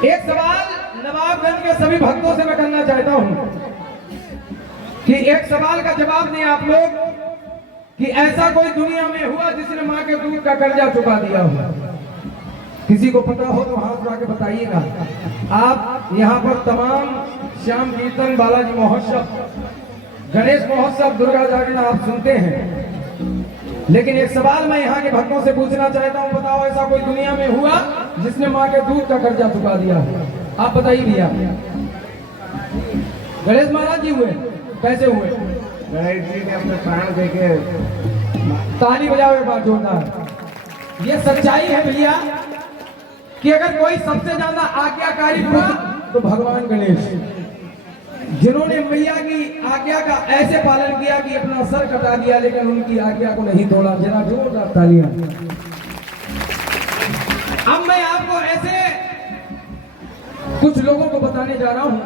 एक सवाल नवाबगंज के सभी भक्तों से मैं करना चाहता हूं कि एक सवाल का जवाब दें आप लोग कि ऐसा कोई दुनिया में हुआ जिसने मां के दूध का कर्जा चुका दिया हो। किसी को पता हो तो हाथ उठा के बताइएगा। आप यहाँ पर तमाम श्याम कीर्तन, बालाजी महोत्सव, गणेश महोत्सव, दुर्गा जागरण आप सुनते हैं, लेकिन एक सवाल मैं यहाँ के भक्तों से पूछना चाहता हूँ, बताओ ऐसा कोई दुनिया में हुआ जिसने माँ के दूध का कर्जा चुका दिया? आप बताइए भैया। गणेश महाराज जी हुए, कैसे हुए? गणेश जी ने अपने प्राण देके। ताली बजाओ एक बार जोरदार। ये सच्चाई है भैया कि अगर कोई सबसे ज्यादा आज्ञाकारी हुआ तो भगवान गणेश, जिन्होंने मैया की आज्ञा का ऐसे पालन किया कि अपना सर कटा दिया लेकिन उनकी आज्ञा को नहीं तोड़ा। जरा जोरदार तालियां। अब मैं आपको ऐसे कुछ लोगों को बताने जा रहा हूं,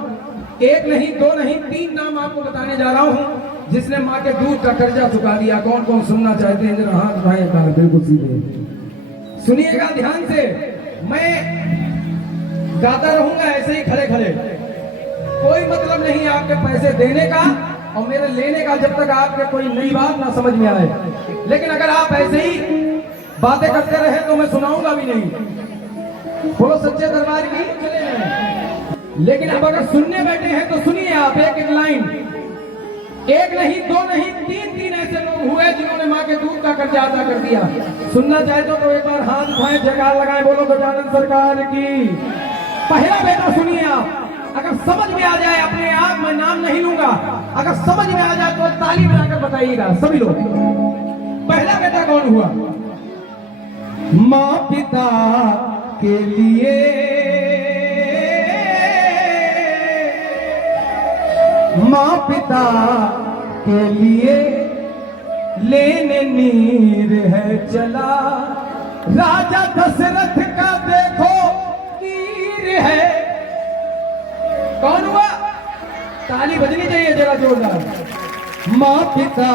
एक नहीं, दो नहीं, 3 नाम आपको बताने जा रहा हूं जिसने मां के दूध का कर्जा चुका दिया। कौन कौन सुनना चाहते हैं? जरा हाथ उठाएं एक बार, बिल्कुल सीधे सुनिएगा ध्यान से। मैं गाता रहूंगा ऐसे ही खड़े खड़े, कोई मतलब नहीं आपके पैसे देने का और मेरे लेने का, जब तक आपके कोई नई बात ना समझ में आए। लेकिन अगर आप ऐसे ही बातें करते रहे तो मैं सुनाऊंगा भी नहीं। बोलो सच्चे दरबार की चले जाएं। लेकिन अब अगर सुनने बैठे हैं तो सुनिए आप एक एक लाइन। एक नहीं, दो नहीं, 3 ऐसे लोग हुए जिन्होंने माँ के दूध का कर्जा अदा कर दिया। सुनना चाहे तो एक बार हाथ उठाएं, जयकार लगाएं, बोलो गजानन सरकार की। पहला बेटा सुनिए आप, अगर समझ में आ जाए अपने आप, मैं नाम नहीं लूंगा, अगर समझ में आ जाए तो ताली बजाकर बताइएगा सभी लोग। पहला बेटा कौन हुआ? माँ पिता के लिए, माँ पिता के लिए लेने नीर है चला, राजा दशरथ का देखो तीर है। कौन हुआ? ताली बजनी चाहिए जरा जोरदार। माँ पिता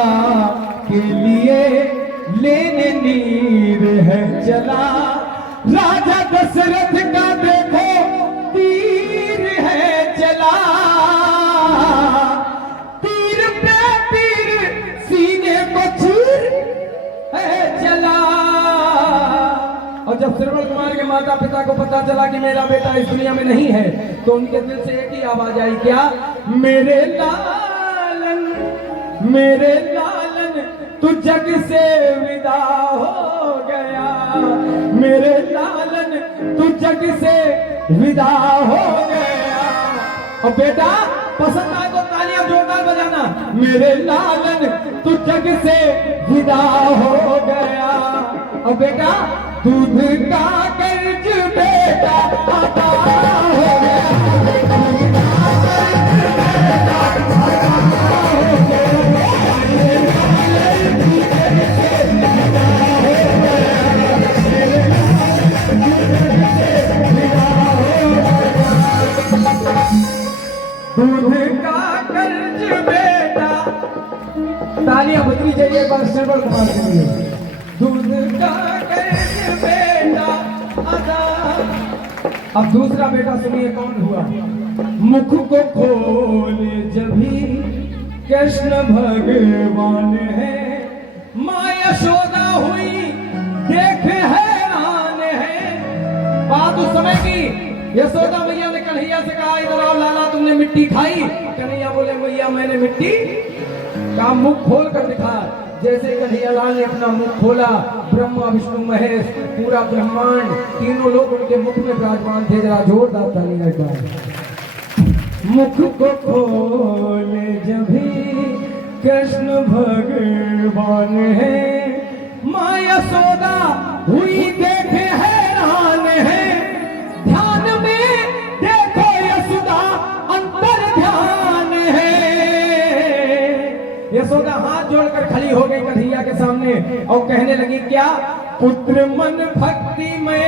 के लिए लेने नीर है चला, राजा दशरथ का देखो तीर है चला, तीर पे तीर सीने को चीर है चला। और जब श्रवण कुमार के माता पिता को पता चला कि मेरा बेटा इस दुनिया में नहीं है तो उनके दिल से एक ही आवाज आई, क्या? मेरे लालन, मेरे लालन तू जग से विदा हो गया, मेरे लालन तू जग से विदा हो गया। और बेटा पसंद आए तो तालियां जोरदार बजाना। मेरे लालन तू जग से विदा हो गया। और बेटा दूध का कर्ज बेटा अदा हो गया, दूध का कर्ज बेटा। तालियां बजनी चाहिए एक बार श्रवण कुमार के लिए। दूध का कर्ज बेटा अदा। अब दूसरा बेटा सुनिए कौन हुआ? मुख को खोल जभी कृष्ण भगवान है, माँ यशोदा हुई देख हैरान है। बात उस समय की, यशोदा मैया ने कन्हैया से कहा, इधर आओ लाला, तुमने मिट्टी खाई? कन्हैया बोले, मैया मैंने मिट्टी का मुख खोल कर दिखा। जैसे कन्हैया लाल ने अपना मुख खोला, ब्रह्मा विष्णु महेश पूरा ब्रह्मांड तीनों लोग उनके मुख में विराजमान थे। जरा जोरदार ताली एक बार। मुख को खोल जभी कृष्ण भगवान है, माँ यशोदा हुई देख हैरान है। ध्यान में देखो यशोदा अंतर ध्यान है। यशोदा हाथ जोड़कर खड़ी हो गई कन्हैया के सामने और कहने लगी, क्या? पुत्र मन भक्ति में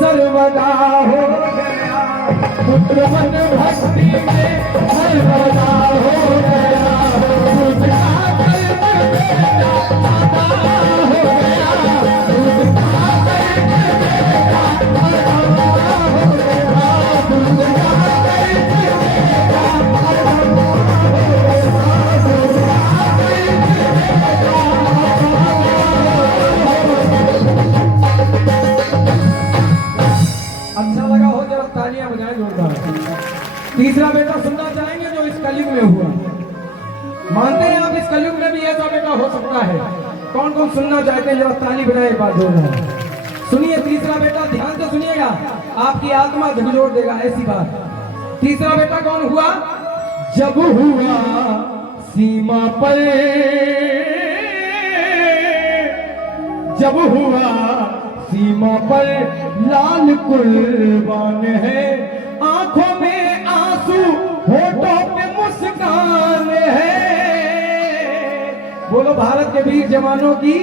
सर्वदा हो गया, पुत्र मन भक्ति में सर्वदा हो गया, उसका कर्म बेटा अदा हो गया, उसका कर्म बेटा अदा हो गया। लगा हो जरा तालियां बजाएं जोरदार। तीसरा बेटा सुनना चाहेंगे जो इस कलयुग में हुआ। मानते हैं आप इस कलयुग में भी ऐसा बेटा हो सकता है? कौन कौन सुनना चाहते हैं जरा ताली बजाएं एक बार जोरदार। सुनिए तीसरा बेटा, ध्यान से सुनिएगा, आपकी आत्मा झकझोर देगा ऐसी बात। तीसरा बेटा कौन हुआ? जब हुआ सीमा पर, जब हुआ सीमा पर लाल कुर्बान है, आंखों में आंसू होठों पे मुस्कान है। बोलो भारत के वीर जवानों की।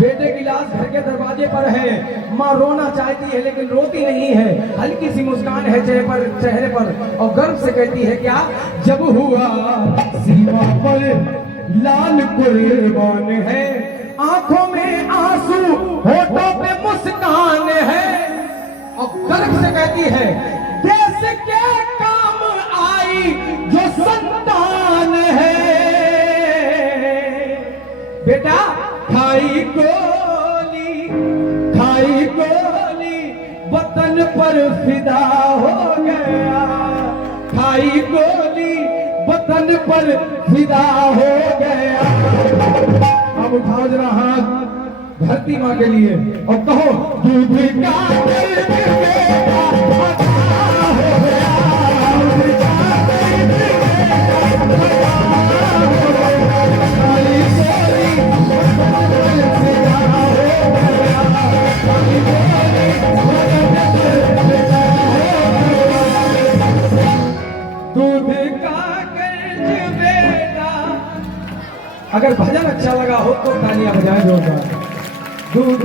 बेटे की लाश घर के दरवाजे पर है, माँ रोना चाहती है लेकिन रोती नहीं है, हल्की सी मुस्कान है चेहरे पर और गर्व से कहती है क्या? जब हुआ सीमा पर लाल कुर्बान है, आंखों में आंसू होठों पे मुस्कान है, और गर्व से कहती है देश के काम आई जो संतान है। बेटा खाई गोली वतन पर फिदा हो गया, खाई गोली वतन पर फिदा हो गया। अब उठाओ जरा हाथ धरती माँ के लिए और कहो दूध का दर्द मेरा अता हो गया, दूध का दर्द मेरा अता हो गया, खाई गोली वतन पर फिदा हो गया, खाई गोली वतन पर फिदा हो गया। दूध का कर्ज बेटा। अगर भजन अच्छा लगा हो तो तालियां बजाएं जोरदार। दूध